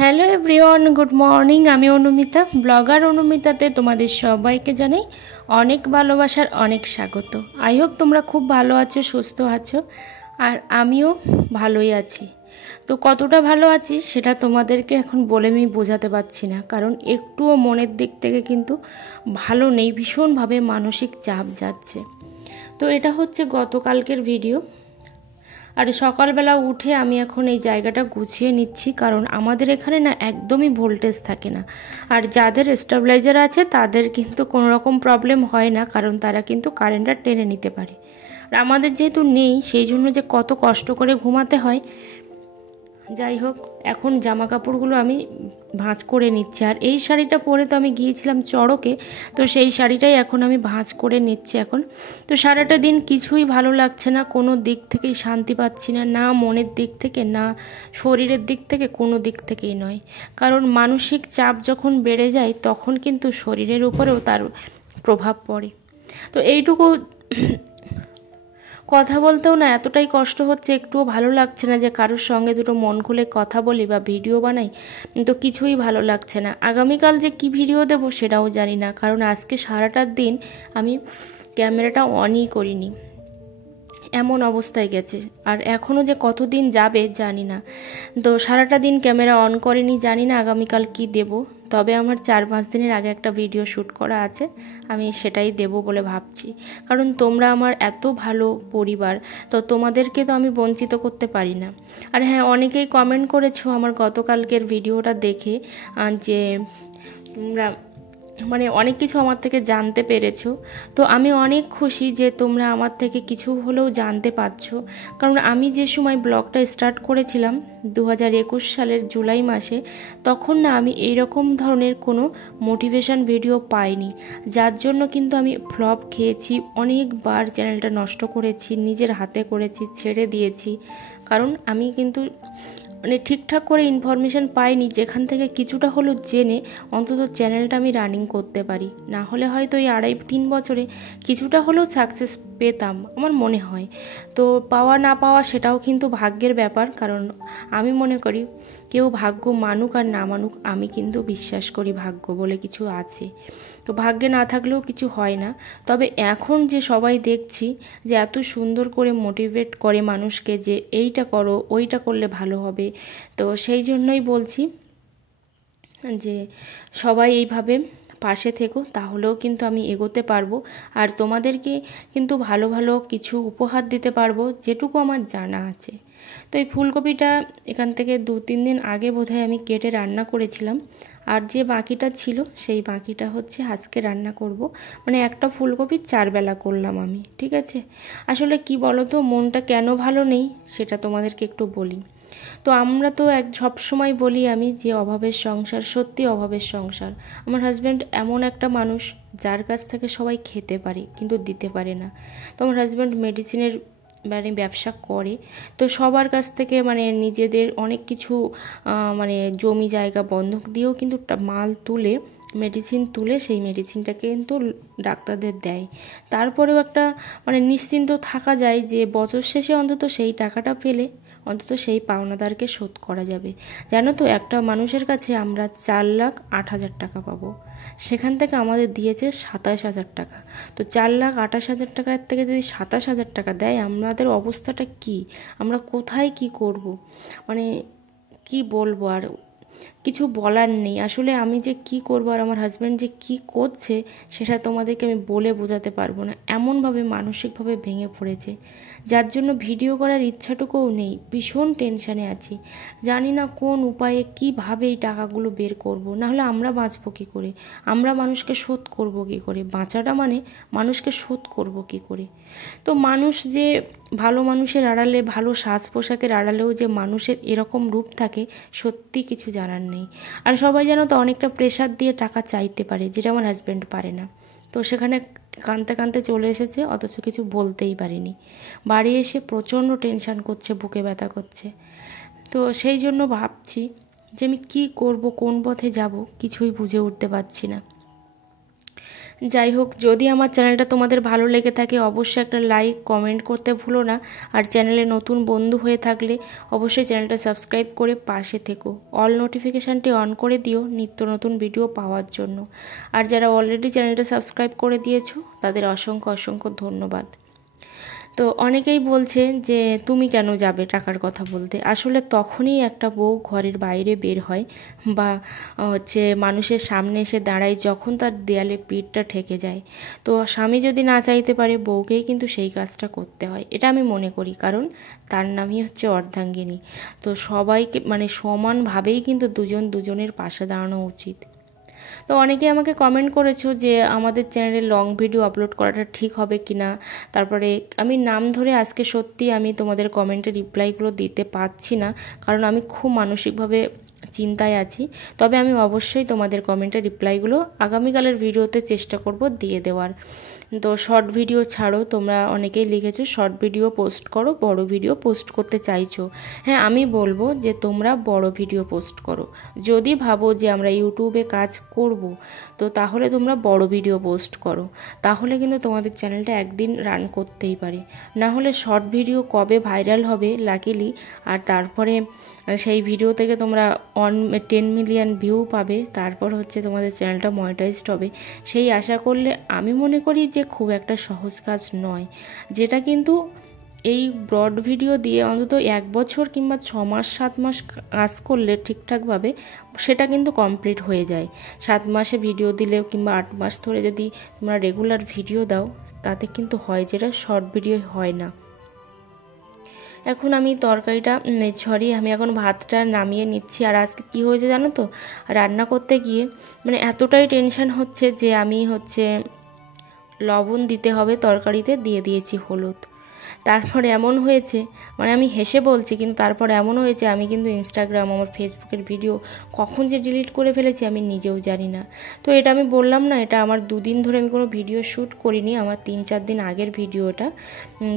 Hello everyone, good morning. আমি Anumita, blogger অনুমিতাতে তোমাদের সবাইকে জানাই অনেক ভালোবাসার, অনেক স্বাগত। আই হোপ তোমরা খুব ভালো আছো, সুস্থ আছো, আর আমিও ভালোই আছি। তো কতটা ভালো আছি সেটা তোমাদেরকে এখন বলে আমি বোঝাতে পারছি না, কারণ একটুও মনের দিক থেকে কিন্তু ভালো নেই, ভীষণভাবে মানসিক চাপ যাচ্ছে। তো এটা হচ্ছে গতকালকের ভিডিও। আর সকালবেলা উঠে আমি এখন এই জায়গাটা গুছিয়ে নিচ্ছি, কারণ আমাদের এখানে না একদমই ভোল্টেজ থাকে না। আর যাদের স্টেবিলাইজার আছে তাদের কিন্তু কোনো রকম প্রবলেম হয় না, কারণ তারা কিন্তু কারেন্টটা টেনে নিতে পারে। আর আমাদের যেহেতু নেই, সেই জন্য যে কত কষ্ট করে ঘুমাতে হয়। যাই হোক, এখন জামা কাপড়গুলো আমি ভাঁজ করে নিচ্ছি। আর এই শাড়িটা পরে তো আমি গিয়েছিলাম চড়কে, তো সেই শাড়িটাই এখন আমি ভাঁজ করে নিচ্ছি এখন। তো সারাটা দিন কিছুই ভালো লাগছে না, কোনো দিক থেকেই শান্তি পাচ্ছি না, না মনের দিক থেকে, না শরীরের দিক থেকে, কোনো দিক থেকেই নয়। কারণ মানসিক চাপ যখন বেড়ে যায় তখন কিন্তু শরীরের উপরেও তার প্রভাব পড়ে। তো এইটুকু কথা বলতেও না এতটাই কষ্ট হচ্ছে, একটুও ভালো লাগছে না যে কারোর সঙ্গে দুটো মন খুলে কথা বলি বা ভিডিও বানাই। তো কিছুই ভালো লাগছে না। আগামীকাল যে কি ভিডিও দেব সেটাও জানি না, কারণ আজকে সারাটা দিন আমি ক্যামেরাটা অনই করিনি, এমন অবস্থায় গেছে। আর এখনও যে কতদিন যাবে জানি না। তো সারাটা দিন ক্যামেরা অন করিনি, জানি না আগামীকাল কি দেব। তবে আমার 4-5 দিনের আগে একটা ভিডিও শ্যুট করা আছে, আমি সেটাই দেব বলে ভাবছি। কারণ তোমরা আমার এত ভালো পরিবার, তো তোমাদেরকে তো আমি বঞ্চিত করতে পারি না। আর হ্যাঁ, অনেকেই কমেন্ট করেছো আমার গতকালকের ভিডিওটা দেখে, যে তোমরা মানে অনেক কিছু আমার থেকে জানতে পেরেছো। তো আমি অনেক খুশি যে তোমরা আমার থেকে কিছু হলেও জানতে পারছো। কারণ আমি যে সময় ব্লগটা স্টার্ট করেছিলাম 2021 সালের জুলাই মাসে, তখন না আমি এইরকম ধরনের কোনো মোটিভেশন ভিডিও পাইনি, যার জন্য কিন্তু আমি ফ্লপ খেয়েছি, অনেকবার চ্যানেলটা নষ্ট করেছি, নিজের হাতে করেছি, ছেড়ে দিয়েছি। কারণ আমি কিন্তু মানে ঠিকঠাক করে ইনফরমেশান পাইনি, যেখান থেকে কিছুটা হলেও জেনে অন্তত চ্যানেলটা আমি রানিং করতে পারি। না হলে হয়তো এই 2.5-3 বছরে কিছুটা হলেও সাকসেস পেতাম আমার মনে হয়। তো পাওয়া না পাওয়া সেটাও কিন্তু ভাগ্যের ব্যাপার, কারণ আমি মনে করি কেউ ভাগ্য মানুক আর না মানুক, আমি কিন্তু বিশ্বাস করি ভাগ্য বলে কিছু আছে। তো ভাগ্যে না থাকলেও কিছু হয় না। তবে এখন যে সবাই দেখছি যে এত সুন্দর করে মোটিভেট করে মানুষকে, যে এইটা করো, ওইটা করলে ভালো হবে, তো সেই জন্যই বলছি যে সবাই এইভাবে পাশে থেকো, তাহলেও কিন্তু আমি এগোতে পারবো। আর তোমাদেরকে কিন্তু ভালো ভালো কিছু উপহার দিতে পারবো, যেটুকু আমার জানা আছে। তো এই ফুলকপিটা এখান থেকে 2-3 দিন আগে বোধহয় আমি কেটে রান্না করেছিলাম। আর যে বাকিটা ছিল সেই বাকিটা হচ্ছে আজকে রান্না করব। মানে একটা ফুলকপি 4 বেলা করলাম আমি, ঠিক আছে। আসলে কি বলো তো, মনটা কেন ভালো নেই সেটা তোমাদেরকে একটু বলি। তো আমরা তো সব সময় বলি আমি যে অভাবের সংসার, সত্যি অভাবের সংসার। আমার হাজব্যান্ড এমন একটা মানুষ যার কাছ থেকে সবাই খেতে পারে কিন্তু দিতে পারে না। তো আমার হাজব্যান্ড মেডিসিনের মানে ব্যবসা করে, তো সবার কাছ থেকে মানে নিজেদের অনেক কিছু মানে জমি জায়গা বন্ধক দিয়েও কিন্তু মাল তুলে, মেডিসিন তুলে সেই মেডিসিনটাকে কিন্তু ডাক্তারদের দেয়। তারপরেও একটা মানে নিশ্চিন্ত থাকা যায় যে বছর শেষে অন্তত সেই টাকাটা পেলে অন্তত সেই পাওনাদারকে শোধ করা যাবে। জানো তো, একটা মানুষের কাছে আমরা 4,08,000 টাকা পাবো, সেখান থেকে আমাদের দিয়েছে 27,000 টাকা। তো 4,28,000 টাকার থেকে যদি 27,000 টাকা দেয়, আমাদের অবস্থাটা কি, আমরা কোথায় কি করব, মানে কি বলবো আর কিছু বলার নেই। আসলে আমি যে কি করব আর আমার হাজব্যান্ড যে কি করছে সেটা তোমাদেরকে আমি বলে বোঝাতে পারবো না। এমনভাবে মানসিকভাবে ভেঙে পড়েছে, যার জন্য ভিডিও করার ইচ্ছাটুকুও নেই। ভীষণ টেনশানে আছি, জানি না কোন উপায়ে কিভাবে এই টাকাগুলো বের করব। নাহলে আমরা বাঁচবো কী করে, আমরা মানুষকে শোধ করব কী করে, বাঁচাটা মানে মানুষকে শোধ করব কী করে। তো মানুষ যে ভালো মানুষের আড়ালে, ভালো সাজ পোশাকের আড়ালেও যে মানুষের এরকম রূপ থাকে, সত্যি কিছু জানার নেই। আর সবাই জানো তো অনেকটা প্রেশার দিয়ে টাকা চাইতে পারে, যেটা আমার হাজব্যান্ড পারে না। তো সেখানে কাঁদতে কাঁদতে চলে এসেছে, অথচ কিছু বলতেই পারিনি। বাড়ি এসে প্রচণ্ড টেনশান করছে, বুকে ব্যথা করছে। তো সেই জন্য ভাবছি যে আমি কী করব, কোন পথে যাব, কিছুই বুঝে উঠতে পারছি না। যাই হোক, যদি আমার চ্যানেলটা তোমাদের ভালো লেগে থাকে অবশ্যই একটা লাইক কমেন্ট করতে ভুলো না। আর চ্যানেলে নতুন বন্ধু হয়ে থাকলে অবশ্যই চ্যানেলটা সাবস্ক্রাইব করে পাশে থেকো, অল নোটিফিকেশানটি অন করে দিও নিত্য নতুন ভিডিও পাওয়ার জন্য। আর যারা অলরেডি চ্যানেলটা সাবস্ক্রাইব করে দিয়েছো তাদের অসংখ্য অসংখ্য ধন্যবাদ। তো অনেকেই বলছে যে তুমি কেন যাবে টাকার কথা বলতে। আসলে তখনই একটা বউ ঘরের বাইরে বের হয় বা মানুষের সামনে এসে দাঁড়ায় যখন তার দেয়ালে পিঠটা ঠেকে যায়। তো স্বামী যদি না চাইতে পারে বউকেই কিন্তু সেই কাজটা করতে হয়, এটা আমি মনে করি, কারণ তার নামই হচ্ছে অর্ধাঙ্গিনী। তো সবাইকে সমানভাবেই কিন্তু দুজন দুজনের পাশে দাঁড়ানো উচিত। তো অনেকে আমাকে কমেন্ট করেছো যে আমাদের চ্যানেলে লং ভিডিও আপলোড করাটা ঠিক হবে কি না। তারপরে আমি নাম ধরে আজকে সত্যি আমি তোমাদের কমেন্টে রিপ্লাইগুলো দিতে পারছি না, কারণ আমি খুব মানসিকভাবে চিন্তায় আছি। তবে আমি অবশ্যই তোমাদের কমেন্টের রিপ্লাইগুলো আগামীকালের ভিডিওতে চেষ্টা করব দিয়ে দেওয়ার। তো শর্ট ভিডিও ছাড়ো, তোমরা অনেকেই লিখেছো শর্ট ভিডিও পোস্ট করো, বড় ভিডিও পোস্ট করতে চাইছো। হ্যাঁ, আমি বলবো যে তোমরা বড় ভিডিও পোস্ট করো। যদি ভাবো যে আমরা ইউটিউবে কাজ করব, তো তাহলে তোমরা বড় ভিডিও পোস্ট করো, তাহলে কিন্তু তোমাদের চ্যানেলটা একদিন রান করতেই পারে। না হলে শর্ট ভিডিও কবে ভাইরাল হবে লাকিলি, আর তারপরে সেই ভিডিও থেকে তোমরা 10 মিলিয়ন ভিউ পাবে, তারপর হচ্ছে তোমাদের চ্যানেলটা মনিটাইজড হবে, সেই আশা করলে আমি মনে করি যে খুব একটা সহজ কাজ নয়। যেটা কিন্তু এই ব্রড ভিডিও দিয়ে অন্তত 1 বছর কিংবা 6 মাস 7 মাস কাজ করলে ঠিকঠাকভাবে সেটা কিন্তু কমপ্লিট হয়ে যায়। 7 মাসে ভিডিও দিলে কিংবা 8 মাস ধরে যদি তোমরা রেগুলার ভিডিও দাও তাতে কিন্তু হয়, যেটা শর্ট ভিডিও হয় না। এখন আমি তরকারিটা আমি এখন ভাতটা নামিয়ে নিচ্ছি। আর আজকে কী হয়েছে জানো তো, রান্না করতে গিয়ে এতটাই টেনশন হচ্ছে যে আমি লবণ দিতে হবে তরকারিতে, দিয়ে দিয়েছি হলুদ। তারপরে এমন হয়েছে, আমি হেসে বলছি কিন্তু তারপর এমন হয়েছে আমি কিন্তু ইনস্টাগ্রাম আমার ফেসবুকের ভিডিও কখন যে ডিলিট করে ফেলেছি আমি নিজেও জানি না। তো এটা আমি বললাম না, এটা আমার 2 দিন ধরে আমি কোনো ভিডিও শ্যুট করিনি, আমার 3-4 দিন আগের ভিডিওটা।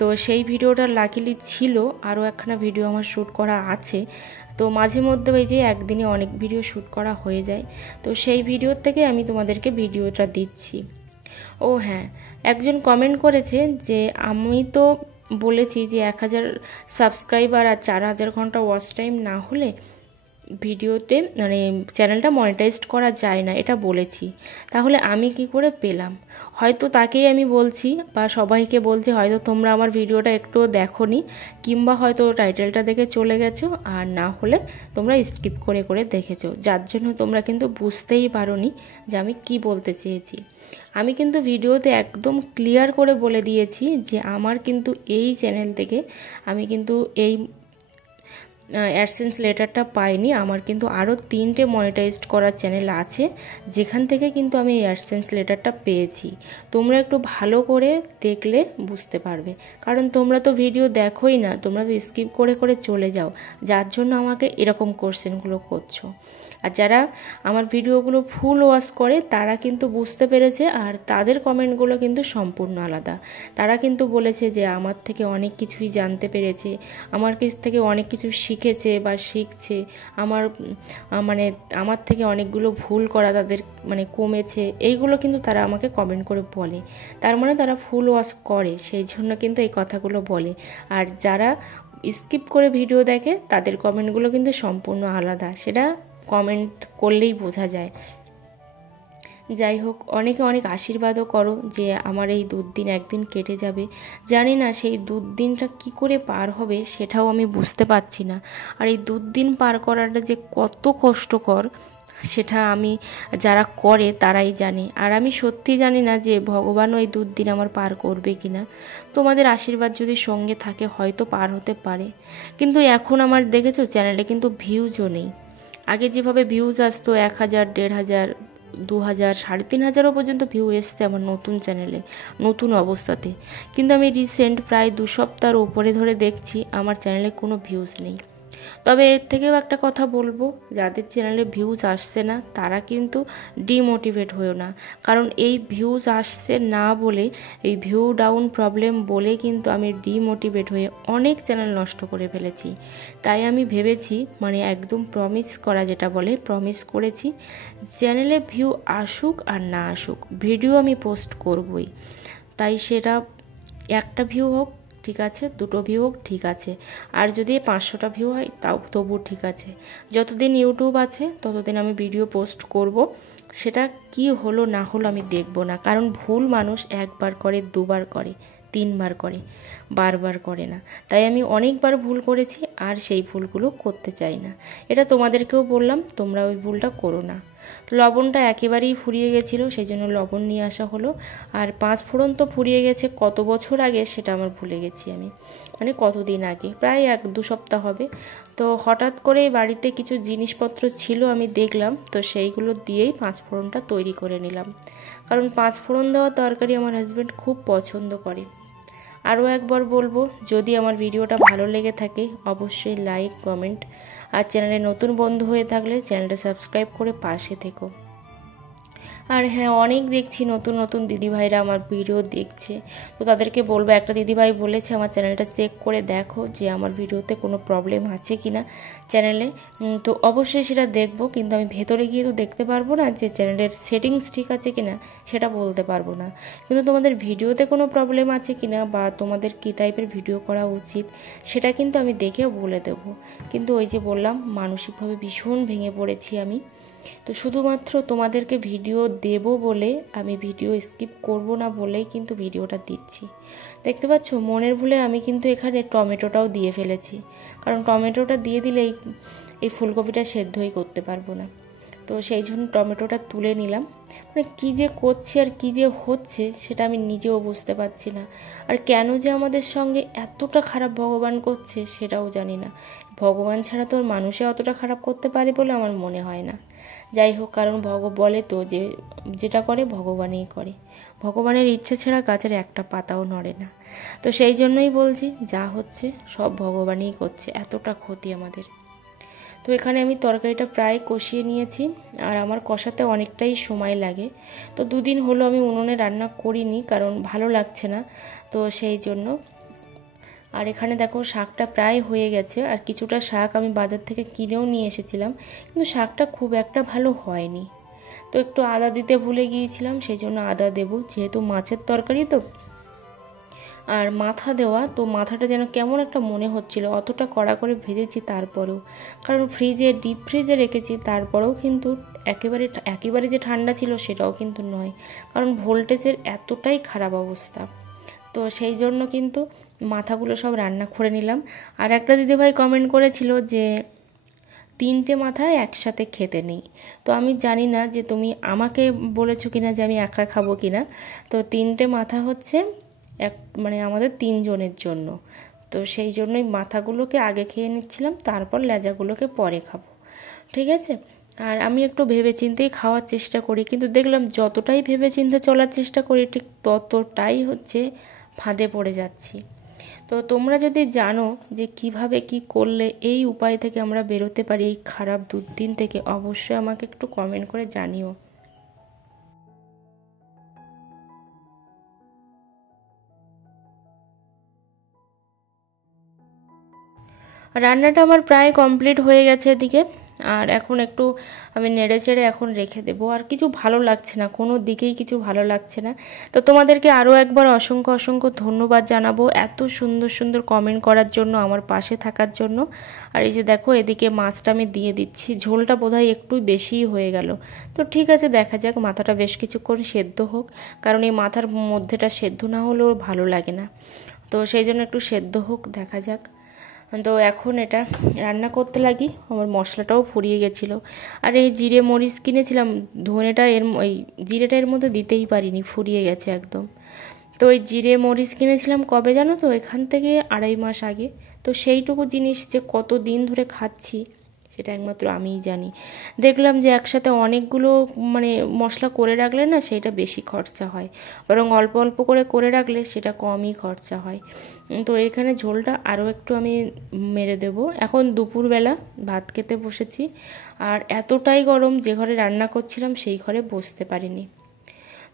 তো সেই ভিডিওটা লাকিলি ছিল, আরও একখানা ভিডিও আমার শ্যুট করা আছে। তো মাঝে মধ্যে ওই যে একদিনে অনেক ভিডিও শ্যুট করা হয়ে যায়, তো সেই ভিডিওর থেকে আমি তোমাদেরকে ভিডিওটা দিচ্ছি। ও হ্যাঁ, একজন কমেন্ট করেছে যে আমি তো বলেছি যে 1000 সাবস্ক্রাইবার আর 4000 ঘন্টা ওয়াচ টাইম না হলে ভিডিওতে চ্যানেলটা মনিটাইজড করা যায় না, এটা বলেছি। তাহলে আমি কি করে পেলাম? হয়তো তাকেই আমি বলছি বা সবাইকে বলছি, হয়তো তোমরা আমার ভিডিওটা একটুও দেখোনি, কিংবা হয়তো টাইটেলটা দেখে চলে গেছো, আর না হলে তোমরা স্কিপ করে করে দেখেছো, যার জন্য তোমরা কিন্তু বুঝতেই পারোনি যে আমি কি বলতে চেয়েছি। আমি কিন্তু ভিডিওতে একদম ক্লিয়ার করে বলে দিয়েছি যে আমার কিন্তু এই চ্যানেল থেকে আমি কিন্তু এই অ্যাডসেন্স লেটারটা পাইনি। আমার কিন্তু আরও 3টে মনিটাইজড করা চ্যানেল আছে যেখান থেকে কিন্তু আমি এই অ্যাডসেন্স লেটারটা পেয়েছি। তোমরা একটু ভালো করে দেখলে বুঝতে পারবে, কারণ তোমরা তো ভিডিও দেখোই না, তোমরা তো স্কিপ করে করে চলে যাও, যার জন্য আমাকে এরকম কোশ্চেনগুলো করছো। আর যারা আমার ভিডিওগুলো ফুল ওয়াচ করে তারা কিন্তু বুঝতে পেরেছে, আর তাদের কমেন্টগুলো কিন্তু সম্পূর্ণ আলাদা। তারা কিন্তু বলেছে যে আমার থেকে অনেক কিছুই জানতে পেরেছে, আমার কাছ থেকে অনেক কিছু শিখেছে বা শিখছে, আমার থেকে অনেকগুলো ভুল করা তাদের কমেছে, এইগুলো কিন্তু তারা আমাকে কমেন্ট করে বলে। তার তারা ফুল ওয়াচ করে, সেই জন্য কিন্তু এই কথাগুলো বলে। আর যারা স্কিপ করে ভিডিও দেখে তাদের কমেন্টগুলো কিন্তু সম্পূর্ণ আলাদা, সেটা কমেন্ট করলেই বোঝা যায়। যাই হোক, অনেকে অনেক আশীর্বাদও করো যে আমার এই দুর্দিন একদিন কেটে যাবে। জানি না সেই দুর্দিনটা কি করে পার হবে সেটাও আমি বুঝতে পারছি না। আর এই দুর্দিন পার করাটা যে কত কষ্টকর সেটা যারা করে তারাই জানে। আর আমি সত্যি জানি না যে ভগবানও এই দুর্দিন আমার পার করবে কি না। তোমাদের আশীর্বাদ যদি সঙ্গে থাকে হয়তো পার হতে পারে। কিন্তু এখন আমার দেখেছো চ্যানেলে কিন্তু ভিউজও নেই। আগে যেভাবে ভিউজ আসতো 1000, 1500, 2000, 3500 পর্যন্ত ভিউ এসছে আমার নতুন চ্যানেলে, নতুন অবস্থাতে। কিন্তু আমি রিসেন্ট প্রায় 2 সপ্তাহের ওপরে ধরে দেখছি আমার চ্যানেলে কোনো ভিউজ নেই। তবে এর থেকেও একটা কথা বলবো, যাদের চ্যানেলে ভিউজ আসছে না তারা কিন্তু ডিমোটিভেট হয়েও না, কারণ এই ভিউজ আসছে না বলে, এই ভিউ ডাউন প্রবলেম বলে কিন্তু আমি ডিমোটিভেট হয়ে অনেক চ্যানেল নষ্ট করে ফেলেছি। তাই আমি ভেবেছি, মানে একদম প্রমিস করা যেটা বলে, প্রমিস করেছি চ্যানেলে ভিউ আসুক আর না আসুক ভিডিও আমি পোস্ট করবই। তাই সেটা একটা ভিউ হোক ঠিক আছে, দুটো ভিউ হোক ঠিক আছে, আর যদি 500টা ভিউ হয় তাও তবু ঠিক আছে। যতদিন ইউটিউব আছে ততদিন আমি ভিডিও পোস্ট করব। সেটা কি হলো না হলো আমি দেখব না, কারণ ভুল মানুষ একবার করে, দুবার করে, তিনবার করে, বারবার করে না। তাই আমি অনেকবার ভুল করেছি আর সেই ভুলগুলো করতে চাই না। এটা তোমাদেরকেও বললাম, তোমরা ওই ভুলটা করো না। লবণটা একেবারেই ফুরিয়ে গেছিলো, সেই জন্য লবণ নিয়ে আসা হলো। আর 5 ফোড়ন তো ফুরিয়ে গেছে কত বছর আগে সেটা আমার ভুলে গেছি আমি, মানে কতদিন আগে, প্রায় 1-2 সপ্তাহ হবে। তো হঠাৎ করে বাড়িতে কিছু জিনিসপত্র ছিল আমি দেখলাম, তো সেইগুলো দিয়েই 5 ফোড়নটা তৈরি করে নিলাম। কারণ 5 ফোড়ন দেওয়া তরকারি আমার হাজব্যান্ড খুব পছন্দ করে। আরও একবার বলবো, যদি আমার ভিডিওটা ভালো লেগে থাকে অবশ্যই লাইক, কমেন্ট, আর চ্যানেলে নতুন বন্ধু হয়ে থাকলে চ্যানেলটা সাবস্ক্রাইব করে পাশে থেকো। আর হ্যাঁ, অনেক দেখছি নতুন নতুন দিদিভাইরা আমার ভিডিও দেখছে, তো তাদেরকে বলবো, একটা দিদিভাই বলেছে আমার চ্যানেলটা চেক করে দেখো যে আমার ভিডিওতে কোনো প্রবলেম আছে কি না চ্যানেলে। তো অবশ্যই সেটা দেখবো, কিন্তু আমি ভেতরে গিয়ে তো দেখতে পারবো না যে চ্যানেলের সেটিংস ঠিক আছে কি না, সেটা বলতে পারবো না। কিন্তু তোমাদের ভিডিওতে কোনো প্রবলেম আছে কি না বা তোমাদের কী টাইপের ভিডিও করা উচিত সেটা কিন্তু আমি দেখেও বলে দেবো। কিন্তু ওই যে বললাম, মানসিকভাবে ভীষণ ভেঙে পড়েছি আমি। তো শুধুমাত্র তোমাদেরকে ভিডিও দেব বলে আমি ভিডিও স্কিপ করব না বলেই কিন্তু ভিডিওটা দিচ্ছি। দেখতে পাচ্ছ, মনের ভুলে আমি কিন্তু এখানে টমেটোটাও দিয়ে ফেলেছি, কারণ টমেটোটা দিয়ে দিলে এই ফুলকপিটা সেদ্ধই করতে পারবো না। তো সেই জন্য টমেটোটা তুলে নিলাম। মানে কী যে করছে আর কী যে হচ্ছে সেটা আমি নিজেও বুঝতে পারছি না। আর কেন যে আমাদের সঙ্গে এতটা খারাপ ভগবান করছে সেটাও জানি না। ভগবান ছাড়া তো মানুষে অতটা খারাপ করতে পারে বলে আমার মনে হয় না। যাই হোক, কারণ বলে তো যে যেটা করে ভগবানই করে, ভগবানের ইচ্ছে ছাড়া গাছের একটা পাতাও নড়ে না। তো সেই জন্যই বলছি, যা হচ্ছে সব ভগবানই করছে, এতটা ক্ষতি আমাদের। তো এখানে আমি তরকারিটা প্রায় কষিয়ে নিয়েছি, আর আমার কষাতে অনেকটাই সময় লাগে। তো 2 দিন হলো আমি উনুনে রান্না করিনি, কারণ ভালো লাগছে না, তো সেই জন্য। আর এখানে দেখো শাকটা প্রায় হয়ে গেছে, আর কিছুটা শাক আমি বাজার থেকে কিনেও নিয়ে এসেছিলাম, কিন্তু শাকটা খুব একটা ভালো হয়নি। তো একটু আদা দিতে ভুলে গিয়েছিলাম, সেই জন্য আদা দেবো, যেহেতু মাছের তরকারি তো। আর মাথা দেওয়া, তো মাথাটা যেন কেমন একটা মনে হচ্ছিল, অতটা কড়া করে ভেজেছি তারপরেও, কারণ ডিপ ফ্রিজে রেখেছি, তারপরেও কিন্তু একেবারে যে ঠান্ডা ছিল সেটাও কিন্তু নয়, কারণ ভোল্টেজের এতটাই খারাপ অবস্থা। তো সেই জন্য কিন্তু মাথাগুলো সব রান্না করে নিলাম। আর একটা দিদিভাই কমেন্ট করেছিল যে 3টে মাথা একসাথে খেতে নেই। তো আমি জানি না যে তুমি আমাকে বলেছো কিনা যে আমি একা খাবো কিনা। তো 3টে মাথা হচ্ছে মানে আমাদের 3 জনের জন্য। তো সেই জন্যই মাথাগুলোকে আগে খেয়ে নিচ্ছিলাম, তারপর লেজাগুলোকে পরে খাবো, ঠিক আছে। আর আমি একটু ভেবেচিন্তেই খাওয়ার চেষ্টা করি, কিন্তু দেখলাম যতটাই ভেবেচিন্তে চলার চেষ্টা করি ঠিক ততটাই হচ্ছে ফাঁদে পড়ে যাচ্ছি। তো তোমরা যদি জানো যে কিভাবে কি করলে এই উপায় থেকে আমরা বেরোতে পারি, এই খারাপ দুর্দিন থেকে, অবশ্যই আমাকে একটু কমেন্ট করে জানিও। রান্নাটা আমার প্রায় কমপ্লিট হয়ে গেছে এদিকে। আর এখন একটু আমি নেড়ে চেড়ে এখন রেখে দেবো। আর কিছু ভালো লাগছে না, কোনো দিকেই কিছু ভালো লাগছে না। তো তোমাদেরকে আরও একবার অসংখ্য অসংখ্য ধন্যবাদ জানাবো এত সুন্দর সুন্দর কমেন্ট করার জন্য, আমার পাশে থাকার জন্য। আর এই যে দেখো, এদিকে মাছটা আমি দিয়ে দিচ্ছি, ঝোলটা বোধহয় একটু বেশিই হয়ে গেল। তো ঠিক আছে, দেখা যাক, মাথাটা বেশ কিছুক্ষণ সেদ্ধ হোক, কারণ এই মাথার মধ্যেটা সেদ্ধ না হলেও ভালো লাগে না। তো সেই জন্য একটু সেদ্ধ হোক, দেখা যাক। তো এখন এটা রান্না করতে লাগি, আমার মশলাটাও ফুরিয়ে গেছিলো। আর এই জিরে মরিচ কিনেছিলাম, ধনেটা ওই জিরেটা এর মধ্যে দিতেই পারিনি, ফুরিয়ে গেছে একদম। তো ওই জিরে মরিচ কিনেছিলাম কবে জানো তো, এখান থেকে 2.5 মাস আগে। তো সেইটুকু জিনিস যে কত দিন ধরে খাচ্ছি সেটা একমাত্র আমিই জানি। দেখলাম যে একসাথে অনেকগুলো মানে মশলা করে রাখলে না সেটা বেশি খরচা হয়, বরং অল্প অল্প করে করে রাখলে সেটা কমই খরচা হয়। তো এখানে ঝোলটা আরও একটু আমি মেরে দেব। এখন দুপুরবেলা ভাত খেতে বসেছি, আর এতটাই গরম যে ঘরে রান্না করছিলাম সেই ঘরে বসতে পারিনি।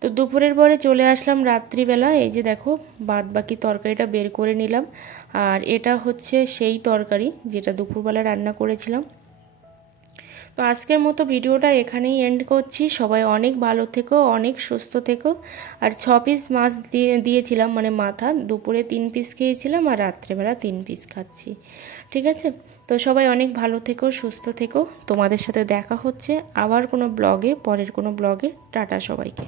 তো দুপুরের পরে চলে আসলাম রাত্রিবেলা। এই যে দেখো বাদ বাকি তরকারিটা বের করে নিলাম, আর এটা হচ্ছে সেই তরকারি যেটা দুপুরবেলা রান্না করেছিলাম। তো আজকের মতো ভিডিওটা এখানেই এন্ড করছি। সবাই অনেক ভালো থেকো, অনেক সুস্থ থেকো। আর 6 পিস মাছ দিয়েছিলাম, মানে মাথা, দুপুরে 3 পিস খেয়েছিলাম আর রাত্রেবেলা 3 পিস খাচ্ছি। ঠিক আছে, তো সবাই অনেক ভালো থেকো, সুস্থ থেকো। তোমাদের সাথে দেখা হচ্ছে আবার কোনো ব্লগে, পরের কোনো ব্লগে। টাটা সবাইকে।